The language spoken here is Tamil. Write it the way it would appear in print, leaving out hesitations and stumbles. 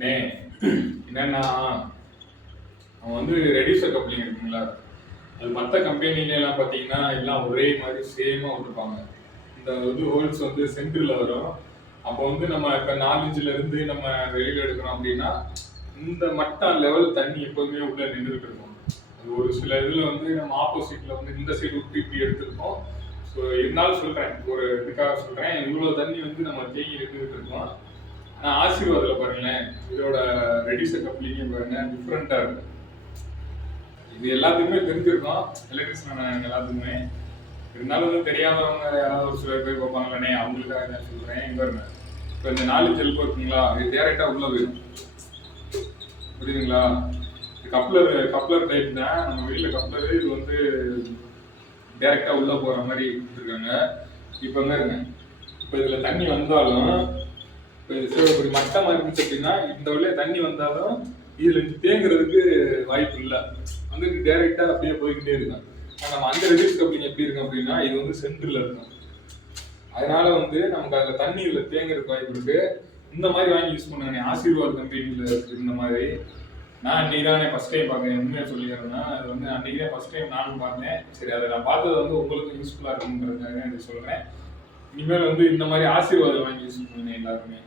நே என்னன்னா அவன் வந்து ரெடியூசர் கப்ளிங் இருக்குங்களா, அது மற்ற கம்பெனிலாம் பார்த்தீங்கன்னா எல்லாம் ஒரே மாதிரி சேமாக விட்டுருப்பாங்க. இந்த இது ஹோல்ஸ் வந்து சென்டரில் வரும். அப்போ வந்து நம்ம இப்போ 4 இன்ச்சில் இருந்து நம்ம வெளியில் எடுக்கிறோம் அப்படின்னா இந்த மட்டம் லெவல் தண்ணி எப்போதுமே உள்ள நின்றுட்டு இருக்கும். அது ஒரு சில இதில் வந்து நம்ம ஆப்போசிட்டில் வந்து இந்த சைடு விட்டு இப்படி எடுத்துருக்கோம். ஸோ இருந்தாலும் சொல்கிறேன், ஒரு இதுக்காக சொல்கிறேன், இவ்வளோ தண்ணி வந்து நம்ம தேங்கி எடுத்துக்கிட்டு இருக்கோம். ஆனால் ஆசீர்வாதில் பாருங்களேன், இதோட ரெடியூசர் கப்ளிங்கே பாருங்க டிஃப்ரெண்ட்டாக இருக்கும். இது எல்லாத்துக்குமே தெரிஞ்சிருக்கும், எலக்ட்ரிஷியன் எல்லாத்துக்குமே. இருந்தாலும் வந்து தெரியாதவங்க யாராவது ஒரு சிலர் போய் பார்ப்பாங்களே, அவங்களுக்காக என்ன சொல்கிறேன், இங்கே பாருங்க. இப்போ இந்த 4 ஜெல் இருக்குங்களா, இது டேரெக்டாக உள்ளே போயிடும். புரியுதுங்களா? இது கப்ளர் டைப் தான். நம்ம வீட்டில் கப்ளரு இது வந்து டேரெக்டாக உள்ளே போகிற மாதிரி கொடுத்துருக்காங்க. இப்போ இருங்க, இப்போ இதில் தண்ணி வந்தாலும் இப்போ இப்படி மட்டமாக இருந்துச்சு அப்படின்னா இந்த வழியாக தண்ணி வந்தாலும் இதில் தேங்குறதுக்கு வாய்ப்பு இல்லை. வந்து டேரெக்டாக அப்படியே போய்கிட்டே இருக்கும். நம்ம அந்த ரெடியூஸ் கப்ளிங் எப்படி இருக்கும் அப்படின்னா இது வந்து சென்டரில் இருக்கும். அதனால வந்து நமக்கு அதில் தண்ணி இதில் தேங்குறதுக்கு வாய்ப்பு இருக்கு. இந்த மாதிரி வாங்கி யூஸ் பண்ணுங்க. ஆசீர்வாத் கம்பெனியில் இந்த மாதிரி நான் அன்றைக்கி தானே ஃபஸ்ட் டைம் பார்க்குறேன். உண்மையாக சொல்லிக்கிறேன்னா அது வந்து அன்றைக்கி தான் ஃபஸ்ட் டைம் நானும் பார்த்தேன். சரி, அதை நான் பார்த்தது வந்து உங்களுக்கு யூஸ்ஃபுல்லாக இருக்குங்கிறதுக்காக எனக்கு சொல்கிறேன். இனிமேல் வந்து இந்த மாதிரி ஆசீர்வாதம் வாங்கி யூஸ் பண்ணுங்க எல்லாருமே.